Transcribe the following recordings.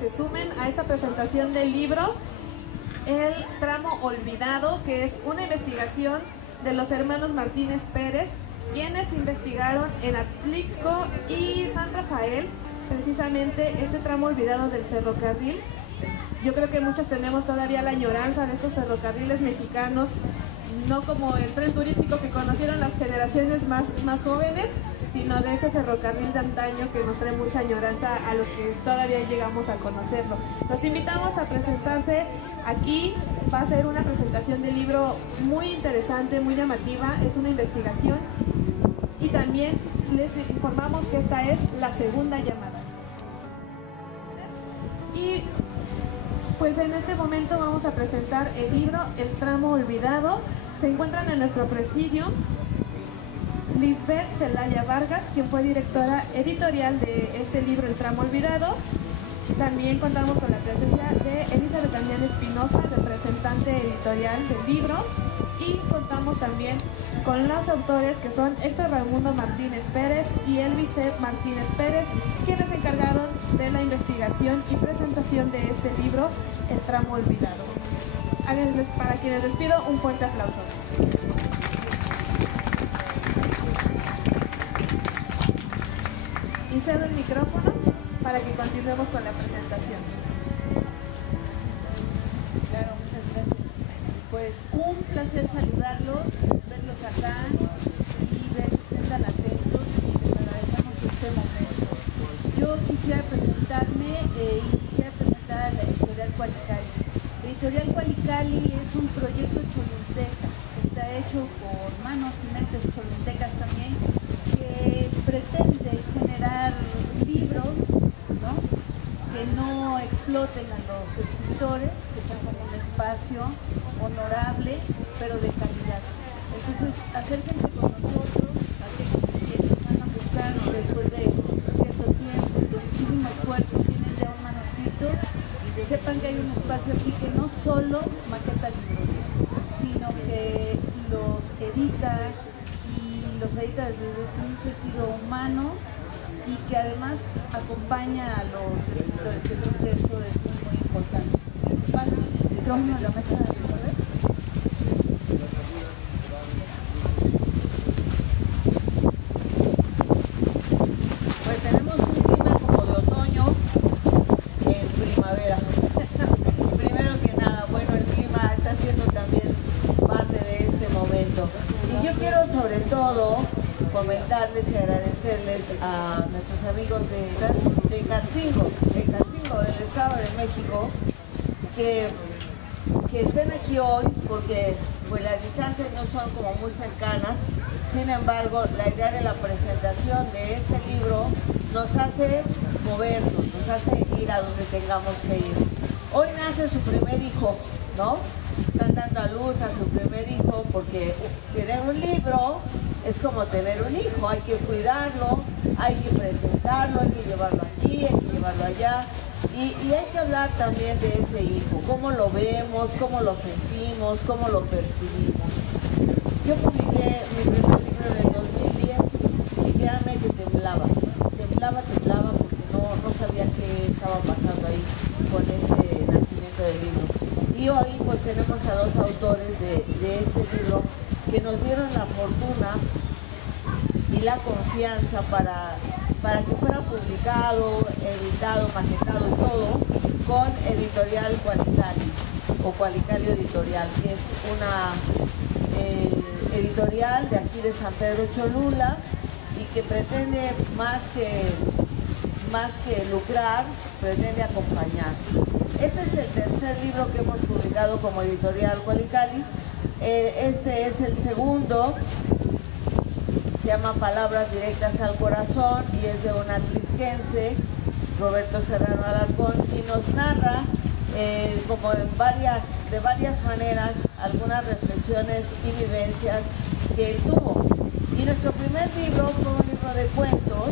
se sumen a esta presentación del libro El tramo olvidado, que es una investigación de los hermanos Martínez Pérez, quienes investigaron en Atlixco y San Rafael precisamente este tramo olvidado del ferrocarril. Yo creo que muchos tenemos todavía la añoranza de estos ferrocarriles mexicanos, no como el tren turístico que conocieron las generaciones más jóvenes, sino de ese ferrocarril de antaño que nos trae mucha añoranza a los que todavía llegamos a conocerlo. Los invitamos a presentarse aquí. Va a ser una presentación del libro muy interesante, muy llamativa, es una investigación, y también les informamos que esta es la segunda llamada. Y pues en este momento vamos a presentar el libro El tramo olvidado. Se encuentran en nuestro presidio Lisbeth Celaya Vargas, quien fue directora editorial de este libro El tramo olvidado. También contamos con la presencia de Elizabeth Damián Espinosa, representante editorial del libro, y contamos también con los autores, que son Héctor Raimundo Martínez Pérez y Elvis C. Martínez Pérez, quienes se encargaron de la investigación y presentación de este libro, El tramo olvidado. Para quienes les pido un fuerte aplauso. Y cedo el micrófono para que continuemos con la presentación. Claro, muchas gracias. Pues un placer saludarlos, verlos acá y ver que estén tan atentos, y les agradecemos este momento. Yo quisiera presentarme y quisiera presentar a la editorial Cualicali. La editorial Cualicali es un proyecto cholulteca que está hecho por manos y mentes choluntecas también, que pretende generar libros, ¿no?, que no exploten a los escritores, que sean como un espacio honorable, pero de calidad. Entonces, acérquense con nosotros, aquellos que nos van a buscar después de cierto tiempo, de muchísimo esfuerzo, tienen ya un manuscrito, y sepan que hay un espacio aquí que no solo maqueta libros, sino que los edita, y los edita desde un sentido humano, y que además acompaña a los escritores, que creo que eso es muy importante. Paso el micrófono a la mesa de Elizabeth. Pues tenemos un clima como de otoño en primavera. Primero que nada, bueno, el clima está siendo también parte de este momento. Y yo quiero sobre todo comentarles y agradecerles a nuestros amigos de Catzingo, del Estado de México, que estén aquí hoy, porque pues las distancias no son como muy cercanas. Sin embargo, la idea de la presentación de este libro nos hace movernos, nos hace ir a donde tengamos que ir. Hoy nace su primer hijo, ¿no? Están dando a luz a su primer hijo, porque tener un libro es como tener un hijo, hay que cuidarlo, hay que presentarlo, hay que llevarlo aquí, hay que llevarlo allá, y hay que hablar también de ese hijo, cómo lo vemos, cómo lo sentimos, cómo lo percibimos. Yo publiqué mi primer libro en el 2010 y créanme que temblaba porque no sabía qué estaba pasando ahí con ese nacimiento del libro. Y hoy pues tenemos a dos autores de este libro que nos dieron la fortuna y la confianza para que fuera publicado, editado, maquetado y todo con Editorial Cualicali, o Cualicali Editorial, que es una editorial de aquí de San Pedro Cholula, y que pretende más que lucrar, pretende acompañar. Este es el tercer libro que hemos publicado como Editorial Cualicali. Este es el segundo, se llama Palabras Directas al Corazón, y es de un atlisquense, Roberto Serrano Alarcón, y nos narra como de varias maneras algunas reflexiones y vivencias que él tuvo. Y nuestro primer libro fue un libro de cuentos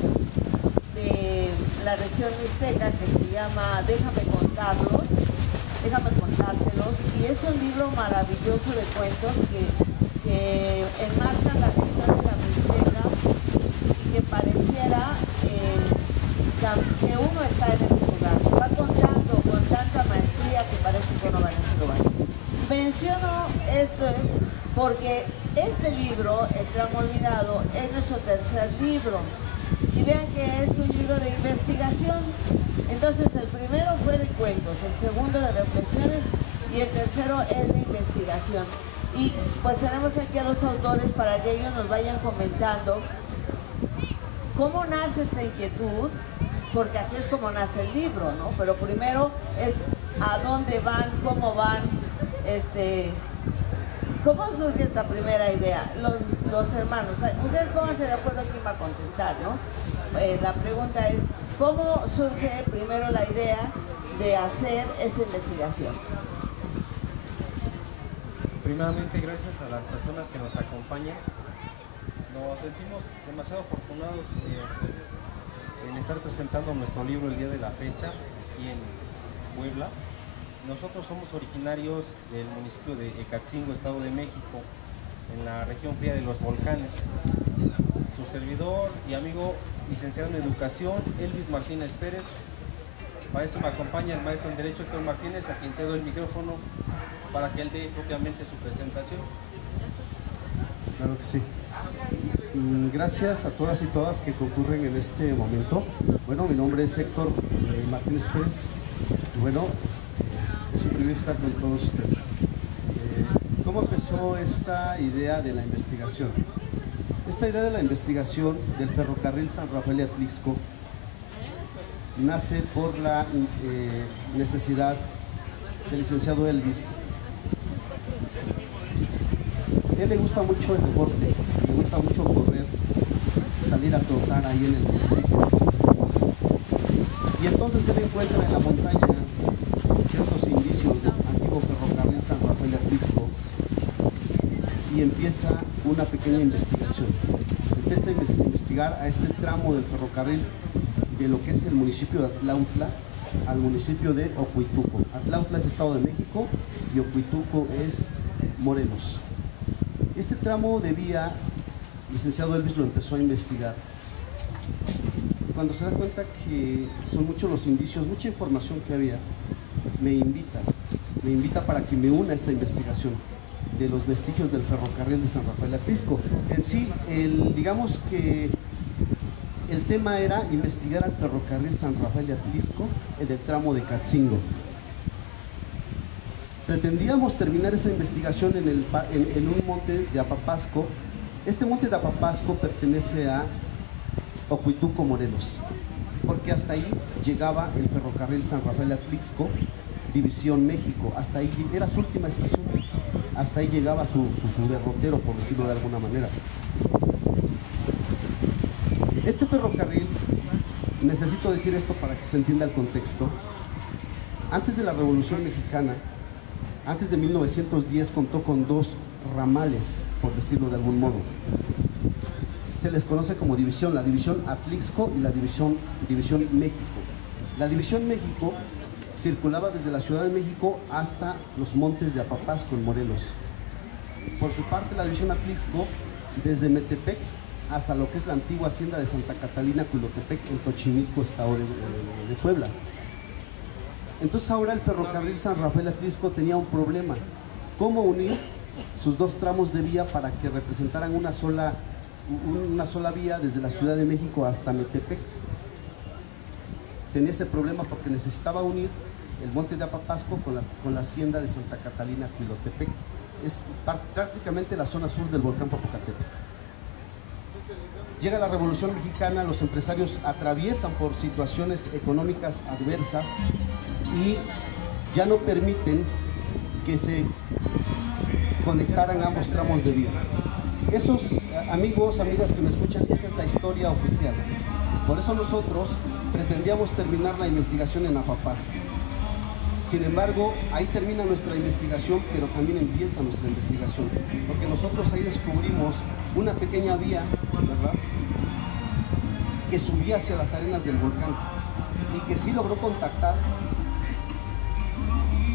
de la región mixteca que se llama Déjame contártelos, y es un libro maravilloso de cuentos que enmarcan la región de la mixteca, y que pareciera que uno está en ese lugar. Va a contar menciono esto porque este libro, El Tramo Olvidado, es nuestro tercer libro. Y vean que es un libro de investigación. Entonces el primero fue de cuentos, el segundo de reflexiones y el tercero es de investigación. Y pues tenemos aquí a los autores para que ellos nos vayan comentando cómo nace esta inquietud, porque así es como nace el libro, ¿no? Pero primero es a dónde van, cómo van, ¿cómo surge esta primera idea? Los hermanos, ustedes pónganse de acuerdo quién va a contestar, ¿no? La pregunta es, ¿cómo surge primero la idea de hacer esta investigación? Primeramente, gracias a las personas que nos acompañan. Nos sentimos demasiado afortunados en estar presentando nuestro libro el día de la fecha aquí en Puebla. Nosotros somos originarios del municipio de Ecatzingo, Estado de México, en la región fría de los volcanes. Su servidor y amigo, licenciado en Educación, Elvis Martínez Pérez. Para esto me acompaña el maestro en Derecho, Héctor Martínez, a quien cedo el micrófono para que él dé propiamente su presentación. Claro que sí. Gracias a todas y todas que concurren en este momento. Bueno, mi nombre es Héctor Martínez Pérez. Y bueno, es un privilegio estar con todos ustedes. ¿Cómo empezó esta idea de la investigación? Esta idea de la investigación del ferrocarril San Rafael y Atlixco nace por la necesidad del licenciado Elvis. A él le gusta mucho el deporte, le gusta mucho correr, salir a trotar ahí en el municipio. Y entonces él encuentra en la montaña ciertos indicios del antiguo ferrocarril San Rafael y Atlixco y empieza una pequeña investigación. Empieza a investigar a este tramo del ferrocarril de lo que es el municipio de Atlautla al municipio de Ocuituco. Atlautla es Estado de México y Ocuituco es Morelos. Este tramo de vía, licenciado Elvis lo empezó a investigar. Cuando se da cuenta que son muchos los indicios, mucha información que había, me invita para que me una a esta investigación de los vestigios del ferrocarril de San Rafael Atlixco. En sí, digamos que el tema era investigar al ferrocarril San Rafael de Atlixco en el tramo de Ecatzingo. Pretendíamos terminar esa investigación en un monte de Apapasco. Este monte de Apapasco pertenece a Ocuituco, Morelos, porque hasta ahí llegaba el ferrocarril San Rafael Atlixco, División México. Hasta ahí era su última estación, hasta ahí llegaba su derrotero, por decirlo de alguna manera. Este ferrocarril, necesito decir esto para que se entienda el contexto, antes de la Revolución Mexicana, antes de 1910, contó con dos ramales, por decirlo de algún modo. Se les conoce como división, la división Atlixco y la división México. La división México circulaba desde la Ciudad de México hasta los montes de Apapasco, en Morelos. Por su parte, la división Atlixco, desde Metepec hasta lo que es la antigua hacienda de Santa Catalina, Culotepec, en Tochimilco, Estado de Puebla. Entonces ahora el ferrocarril San Rafael Atlixco tenía un problema: cómo unir sus dos tramos de vía para que representaran una sola vía desde la Ciudad de México hasta Metepec. Tenía ese problema porque necesitaba unir el monte de Apapasco con la hacienda de Santa Catalina, Culotepec. Es prácticamente la zona sur del volcán Popocatépetl. Llega la Revolución Mexicana, los empresarios atraviesan por situaciones económicas adversas y ya no permiten que se conectaran ambos tramos de vía. Esos amigos, amigas que me escuchan, esa es la historia oficial. Por eso nosotros pretendíamos terminar la investigación en Apapasco. Sin embargo, ahí termina nuestra investigación, pero también empieza nuestra investigación, porque nosotros ahí descubrimos una pequeña vía, ¿verdad?, que subía hacia las arenas del volcán y que sí logró contactar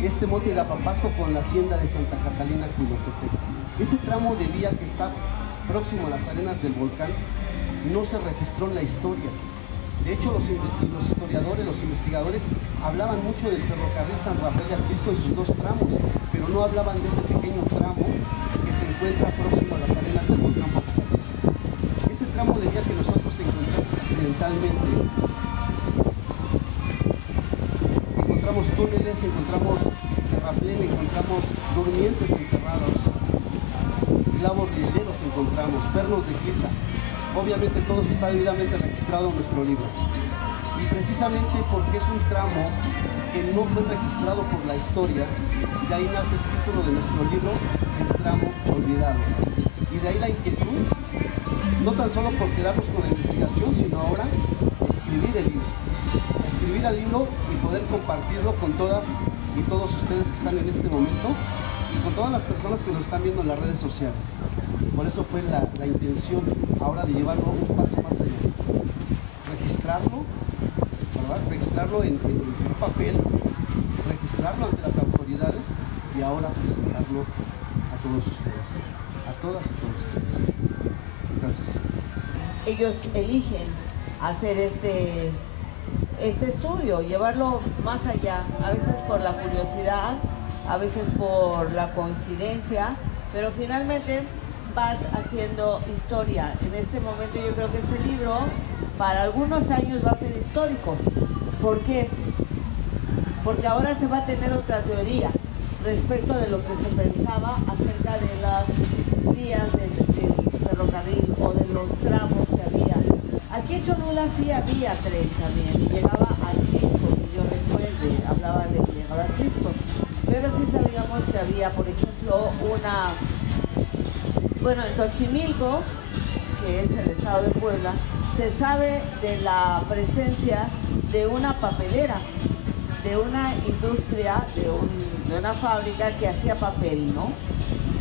este monte de Apapasco con la hacienda de Santa Catalina, Culotepec. Ese tramo de vía que está próximo a las arenas del volcán no se registró en la historia. De hecho, los historiadores, los investigadores hablaban mucho del ferrocarril San Rafael de Atlisco en sus dos tramos, pero no hablaban de ese pequeño tramo que se encuentra próximo a las arenas del volcán Popocatépetl. Ese tramo de vía que nosotros encontramos accidentalmente, encontramos túneles, encontramos terraplén, encontramos durmientes enterrados, clavos rieleros encontramos, pernos de clisa. Obviamente todo eso está debidamente registrado en nuestro libro. Y precisamente porque es un tramo que no fue registrado por la historia, de ahí nace el título de nuestro libro, El tramo olvidado. Y de ahí la inquietud, no tan solo por quedarnos con la investigación, sino ahora escribir el libro. Escribir el libro y poder compartirlo con todas y todos ustedes que están en este momento y con todas las personas que nos están viendo en las redes sociales. Por eso fue la intención ahora de llevarlo un paso más allá. Registrarlo, ¿verdad? Registrarlo en papel, registrarlo ante las autoridades y ahora presentarlo a todos ustedes, a todas y todos ustedes. Gracias. Ellos eligen hacer este estudio, llevarlo más allá, a veces por la curiosidad, a veces por la coincidencia, pero finalmente vas haciendo historia. En este momento yo creo que este libro para algunos años va a ser histórico. ¿Por qué? Porque ahora se va a tener otra teoría respecto de lo que se pensaba acerca de las vías del ferrocarril o de los tramos que había. Aquí en Cholula sí había tren también y llegaba a Atlisco, que yo recuerde, hablaba de llegar a Atlisco. Pero sí sabíamos que había, por ejemplo, en Xochimilco, que es el estado de Puebla, se sabe de la presencia de una papelera, de una industria, de una fábrica que hacía papel, ¿no?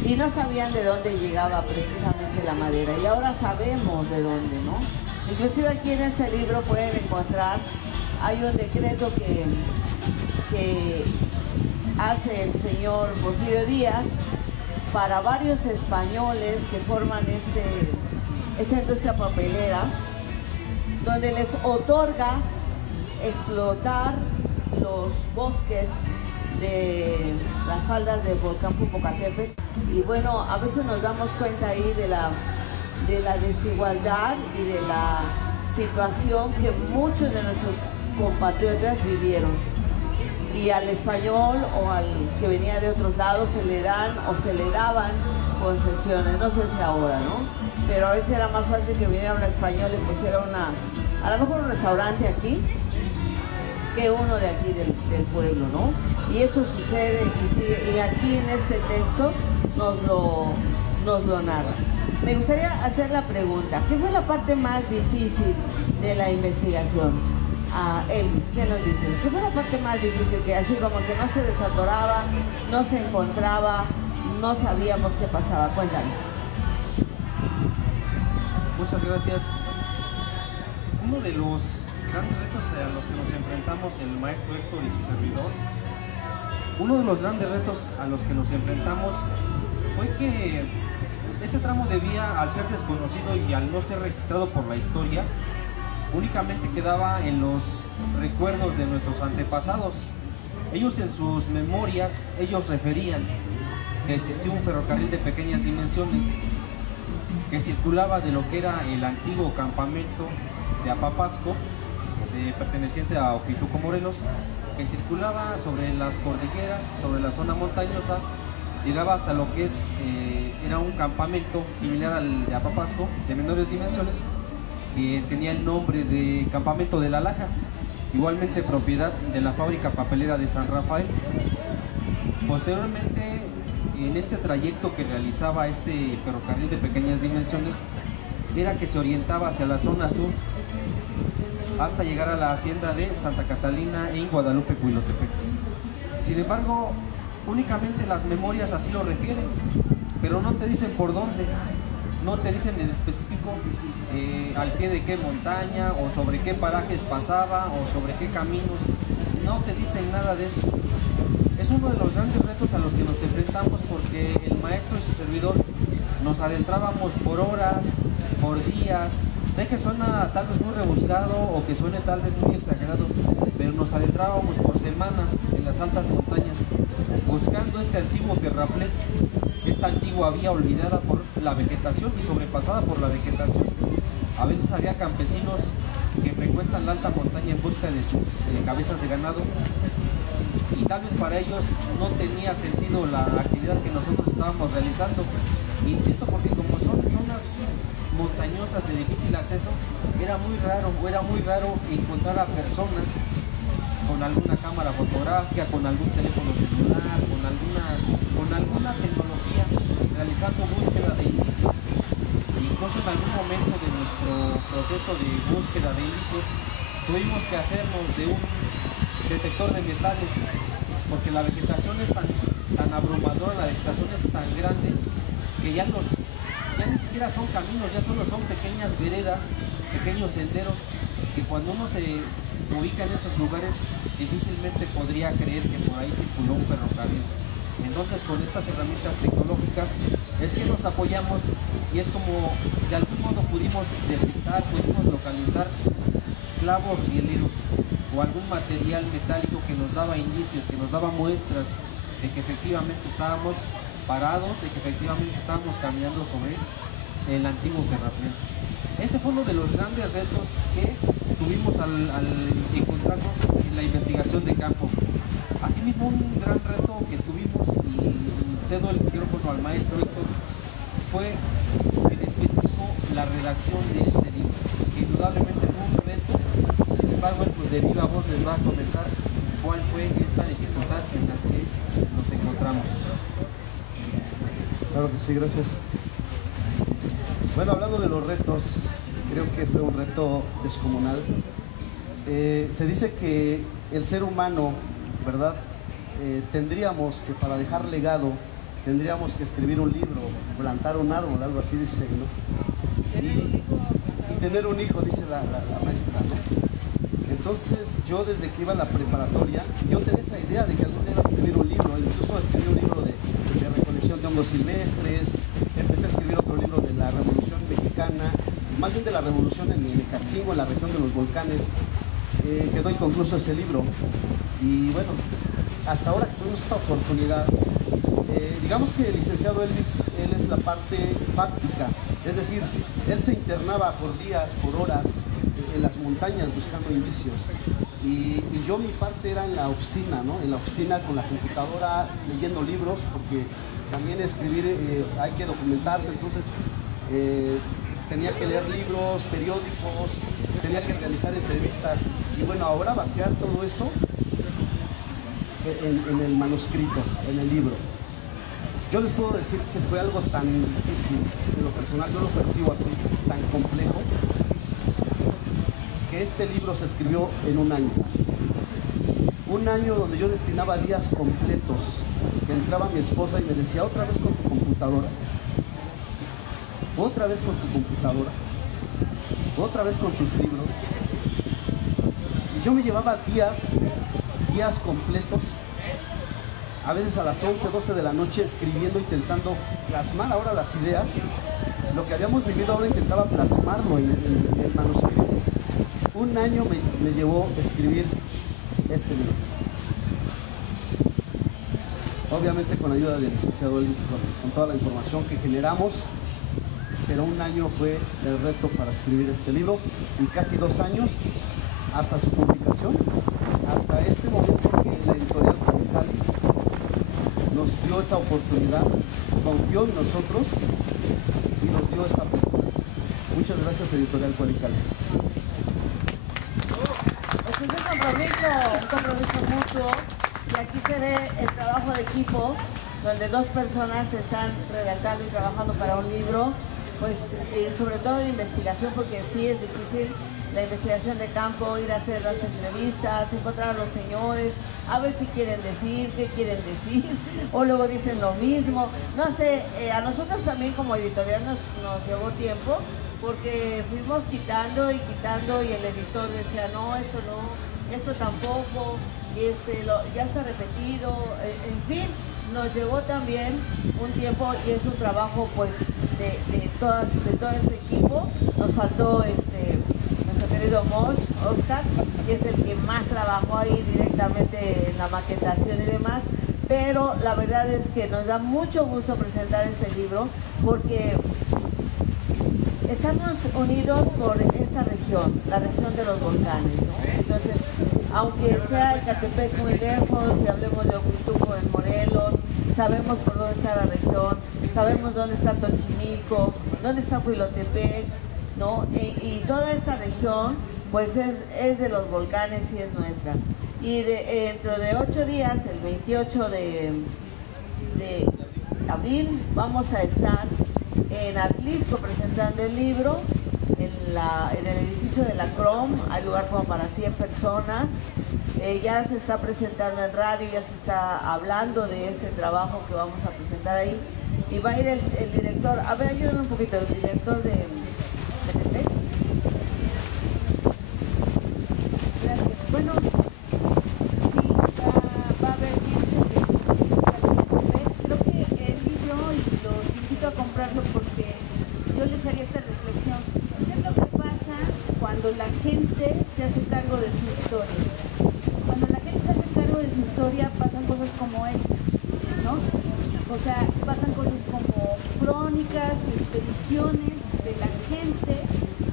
Y no sabían de dónde llegaba precisamente la madera, y ahora sabemos de dónde, ¿no? Inclusive aquí en este libro pueden encontrar, hay un decreto que hace el señor Porfirio Díaz para varios españoles que forman esta industria papelera, donde les otorga explotar los bosques de las faldas del volcán Popocatépetl. Y bueno, a veces nos damos cuenta ahí de la desigualdad y de la situación que muchos de nuestros compatriotas vivieron. Y al español o al que venía de otros lados se le dan o se le daban concesiones, no sé si ahora, ¿no? Pero a veces era más fácil que viniera un español y pusiera a lo mejor un restaurante aquí, que uno de aquí del pueblo, ¿no? Y eso sucede y aquí en este texto nos lo narra. Me gustaría hacer la pregunta, ¿qué fue la parte más difícil de la investigación? Elvis, ¿qué nos dices? ¿Qué fue la parte más difícil? Que así como que no se desatoraba, no se encontraba, no sabíamos qué pasaba. Cuéntanos. Muchas gracias. Uno de los grandes retos a los que nos enfrentamos el maestro Héctor y su servidor, uno de los grandes retos a los que nos enfrentamos fue que este tramo de vía, al ser desconocido y al no ser registrado por la historia, únicamente quedaba en los recuerdos de nuestros antepasados. Ellos en sus memorias, ellos referían que existió un ferrocarril de pequeñas dimensiones que circulaba de lo que era el antiguo campamento de Apapasco, perteneciente a Oquituco, Morelos, que circulaba sobre las cordilleras, sobre la zona montañosa, llegaba hasta lo que era un campamento similar al de Apapasco, de menores dimensiones, que tenía el nombre de Campamento de la Laja, igualmente propiedad de la fábrica papelera de San Rafael. Posteriormente, en este trayecto que realizaba este ferrocarril de pequeñas dimensiones, era que se orientaba hacia la zona sur hasta llegar a la hacienda de Santa Catalina en Guadalupe, Huilotepec. Sin embargo, únicamente las memorias así lo refieren, pero no te dicen por dónde. No te dicen en específico al pie de qué montaña o sobre qué parajes pasaba o sobre qué caminos. No te dicen nada de eso. Es uno de los grandes retos a los que nos enfrentamos porque el maestro y su servidor nos adentrábamos por horas, por días, Sé que suena tal vez muy rebuscado o que suene tal vez muy exagerado, pero nos adentrábamos por semanas en las altas montañas buscando este antiguo terraplén, esta antigua vía olvidada por la vegetación y sobrepasada por la vegetación. A veces había campesinos que frecuentan la alta montaña en busca de sus cabezas de ganado, y tal vez para ellos no tenía sentido la actividad que nosotros estábamos realizando. Insisto, porque como son zonas montañosas de difícil acceso, era muy raro encontrar a personas con alguna cámara fotográfica, con algún teléfono celular, con alguna tecnología, realizando búsqueda de indicios. Incluso en algún momento de nuestro proceso de búsqueda de indicios, tuvimos que hacernos de un detector de metales, porque la vegetación es tan abrumadora, la vegetación es tan grande, que ya ni siquiera son caminos, ya solo son pequeñas veredas, pequeños senderos, que cuando uno se ubica en esos lugares, difícilmente podría creer que por ahí circuló un ferrocarril. Entonces, con estas herramientas tecnológicas es que nos apoyamos, y es como de algún modo pudimos detectar, pudimos localizar clavos rieleros o algún material metálico que nos daba indicios, que nos daba muestras de que efectivamente estábamos parados, de que efectivamente estábamos caminando sobre el antiguo terraplén. Este fue uno de los grandes retos que tuvimos al encontrarnos en la investigación de campo. Asimismo, un gran reto que tuvimos, y cedo el micrófono al maestro Héctor, fue en específico la redacción de este libro, que indudablemente fue un reto. Sin embargo, él pues de viva voz les va a comentar cuál fue esta dificultad en la que nos encontramos. Claro que sí, gracias. Bueno, hablando de los retos, creo que fue un reto descomunal. Se dice que el ser humano, ¿verdad? Tendríamos que, para dejar legado, tendríamos que escribir un libro, plantar un árbol, algo así dice, ¿no? Y tener un hijo, dice la maestra, ¿no? Entonces, yo desde que iba a la preparatoria, yo tenía esa idea de que algún día iba a escribir un libro, incluso escribí un libro de recolección de hongos silvestres, empecé a escribir otro libro de la Revolución Mexicana, más bien de la revolución en Mecatzingo, en la región de los volcanes. Quedó inconcluso ese libro, y bueno, hasta ahora que tuvimos esta oportunidad, digamos que el licenciado Elvis, él es la parte fáctica, es decir, él se internaba por días, por horas, en las montañas buscando indicios, y yo mi parte era en la oficina, ¿no? En la oficina con la computadora, leyendo libros, porque también escribir hay que documentarse, entonces tenía que leer libros, periódicos, tenía que realizar entrevistas, y bueno, ahora vaciar todo eso en el manuscrito, en el libro. Yo les puedo decir que fue algo tan difícil, en lo personal yo lo percibo así, tan complejo, que este libro se escribió en un año. Un año donde yo destinaba días completos, que entraba mi esposa y me decía, otra vez con tu computadora, otra vez con tu computadora, otra vez con tus libros. Y yo me llevaba días completos, a veces a las 11, 12 de la noche, escribiendo, intentando plasmar ahora las ideas. Lo que habíamos vivido ahora intentaba plasmarlo en el manuscrito. Un año me llevó escribir este libro. Obviamente con la ayuda del licenciado Elvis, con toda la información que generamos, pero un año fue el reto para escribir este libro, y casi 2 años hasta su publicación, hasta este momento que la editorial Cualicali nos dio esa oportunidad, confió en nosotros y nos dio esta oportunidad. Muchas gracias, editorial Cualicali. Es un compromiso mutuo, y aquí se ve el trabajo de equipo, donde 2 personas están redactando y trabajando para un libro, pues sobre todo de investigación, porque sí es difícil la investigación de campo, ir a hacer las entrevistas, encontrar a los señores, a ver si quieren decir, qué quieren decir, o luego dicen lo mismo. No sé, a nosotros también como editorial nos llevó tiempo, porque fuimos quitando, y el editor decía, no, esto no, esto tampoco, y ya está repetido, en fin, nos llevó también un tiempo, y es un trabajo pues de todo este equipo. Nos faltó querido Moch, Oscar, que es el que más trabajó ahí directamente en la maquetación y demás, pero la verdad es que nos da mucho gusto presentar este libro porque estamos unidos por esta región, la región de los volcanes, ¿no? Entonces, aunque sea Ecatepec muy lejos, si hablemos de Ocoituco en Morelos, sabemos por dónde está la región, sabemos dónde está Xochimilco, dónde está Huilotepec, ¿no? Y toda esta región, pues es de los volcanes y es nuestra. Y dentro de 8 días, el 28 de abril, vamos a estar en Atlisco presentando el libro, en el edificio de la CROM. Hay lugar como para 100 personas. Ya se está presentando en radio, ya se está hablando de este trabajo que vamos a presentar ahí. Y va a ir el director, a ver, ayúdenme un poquito, el director de Tepec. Gracias. Bueno, sí, va a haber gente de creo que el libro, y los invito a comprarlo porque yo les haría esta reflexión. ¿Qué es lo que pasa cuando la gente se hace cargo de su historia? Cuando la gente se hace cargo de su historia pasan cosas como esta, ¿no? O sea, pasan cosas como crónicas, expediciones de la gente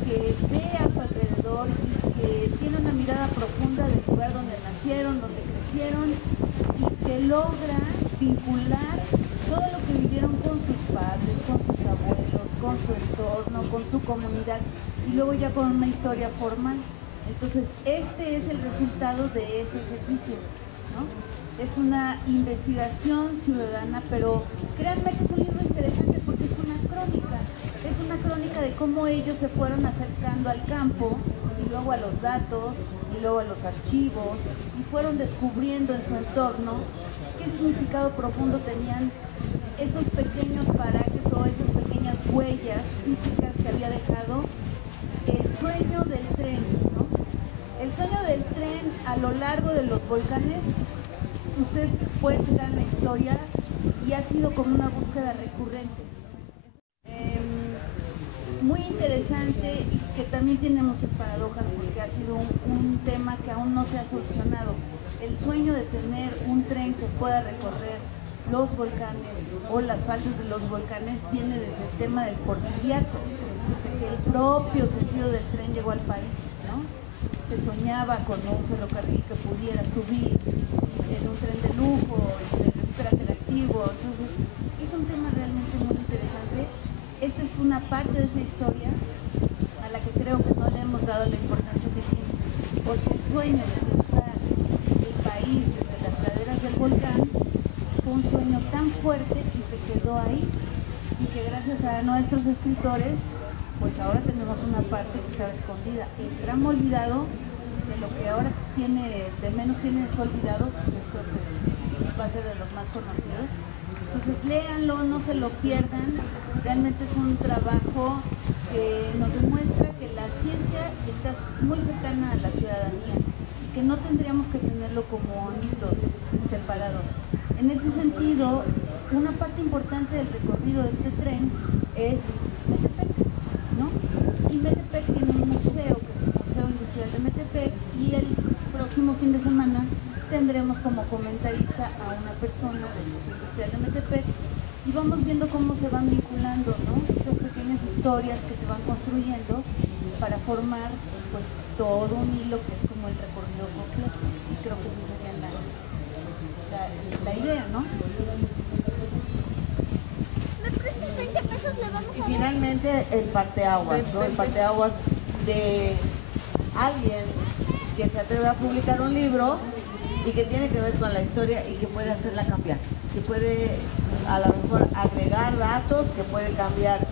que ve a su alrededor y que tiene una mirada profunda del lugar donde nacieron, donde crecieron, y que logra vincular todo lo que vivieron con sus padres, con sus abuelos, con su entorno, con su comunidad, y luego ya con una historia formal. Entonces, este es el resultado de ese ejercicio, ¿no? Es una investigación ciudadana, pero créanme que es un libro interesante porque es una crónica de cómo ellos se fueron acercando al campo y luego a los datos y luego a los archivos y fueron descubriendo en su entorno qué significado profundo tenían esos pequeños parajes o esas pequeñas huellas físicas que había dejado el sueño del tren, ¿no? El sueño del tren a lo largo de los volcanes, ustedes pueden checar en la historia, y ha sido como una búsqueda recurrente. Muy interesante y que también tiene muchas paradojas porque ha sido un tema que aún no se ha solucionado. El sueño de tener un tren que pueda recorrer los volcanes o las faldas de los volcanes viene desde el tema del porfiriato, desde que el propio sentido del tren llegó al país, ¿no? Se soñaba con un ferrocarril que pudiera subir en un tren de lujo, hiperactivo. Entonces es un tema realmente muy interesante. Esta es una parte de esa historia a la que creo que no le hemos dado la importancia que tiene, porque el sueño de cruzar el país desde las laderas del volcán fue un sueño tan fuerte y que quedó ahí, y que gracias a nuestros escritores pues ahora tenemos una parte que estaba escondida, el tramo olvidado, de lo que ahora tiene, de menos tiene es olvidado, yo creo que va a ser de los más conocidos. Entonces léanlo, no se lo pierdan, realmente es un trabajo que nos demuestra que la ciencia está muy cercana a la ciudadanía y que no tendríamos que tenerlo como ámbitos separados. En ese sentido, una parte importante del recorrido de este tren es Metepec, ¿no? Y Metepec tiene un museo, que es el Museo Industrial de Metepec, y el próximo fin de semana tendremos como comentarista a una persona del Museo Industrial de Metepec y vamos viendo cómo se van vinculando, ¿no? Estas pequeñas historias que se van construyendo para formar pues todo un hilo que es como el recorrido completo, y creo que esa sería la idea, ¿no? ¿Me prestas 20 pesos? Le vamos a Y ver. finalmente el parteaguas, ¿no? El parteaguas de alguien que se atreve a publicar un libro y que tiene que ver con la historia y que puede hacerla cambiar, que puede a lo mejor agregar datos, que puede cambiar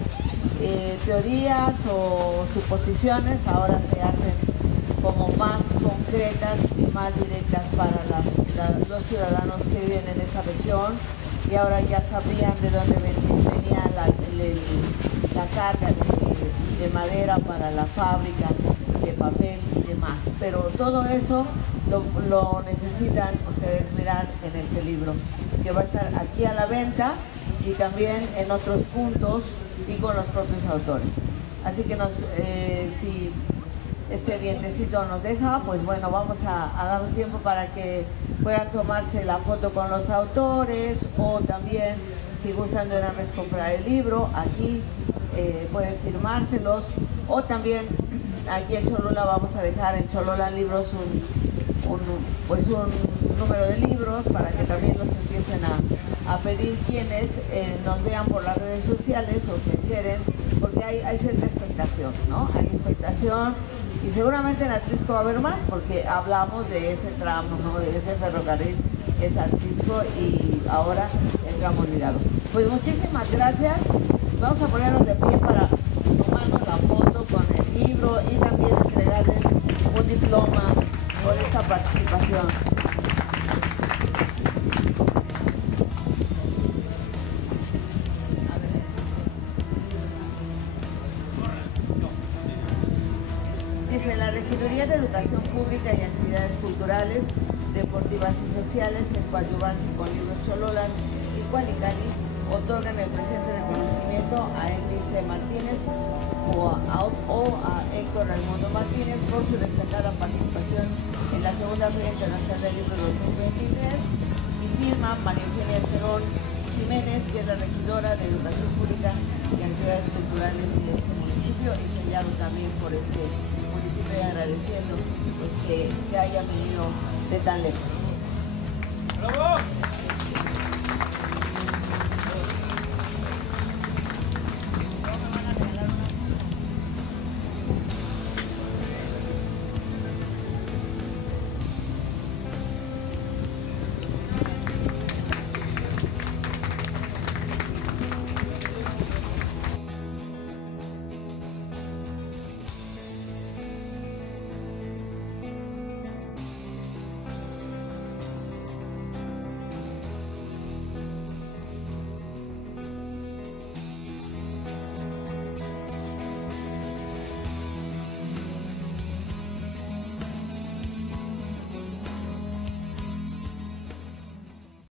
teorías o suposiciones, ahora se hacen como más concretas y más directas para los ciudadanos que viven en esa región, y ahora ya sabrían de dónde venía la carga de madera para la fábrica, de papel y demás. Pero todo eso lo necesitan ustedes mirar en este libro, que va a estar aquí a la venta y también en otros puntos y con los propios autores. Así que si este vientecito nos deja, pues bueno, vamos a dar un tiempo para que puedan tomarse la foto con los autores, o también si gustan de una vez comprar el libro, aquí pueden firmárselos, o también aquí en Cholula vamos a dejar en Cholula Libros un número de libros para que también los empiecen a pedir quienes nos vean por las redes sociales o se enteren, porque hay cierta expectación, ¿no? Hay expectación y seguramente en Atlisco va a haber más, porque hablamos de ese tramo, ¿no? De ese ferrocarril que es Atlisco y ahora el tramo olvidado. Pues muchísimas gracias. Vamos a ponernos de pie para tomarnos la foto con el libro y también entregarles un diploma por esta participación. Dice: la Regiduría de Educación Pública y Actividades Culturales, Deportivas y Sociales, en coadyuvancia con Libros Chololas y Cualicali, otorgan el presente reconocimiento a Enrique Martínez o a Héctor Raimundo Martínez por su destacada participación en la Segunda Feria Internacional del Libro 2023, y firma María Eugenia Cerón Jiménez, que es la regidora de Educación Pública y Actividades Culturales de este municipio, y sellado también por este municipio, y agradeciendo pues, que hayan venido de tan lejos. ¡Bravo!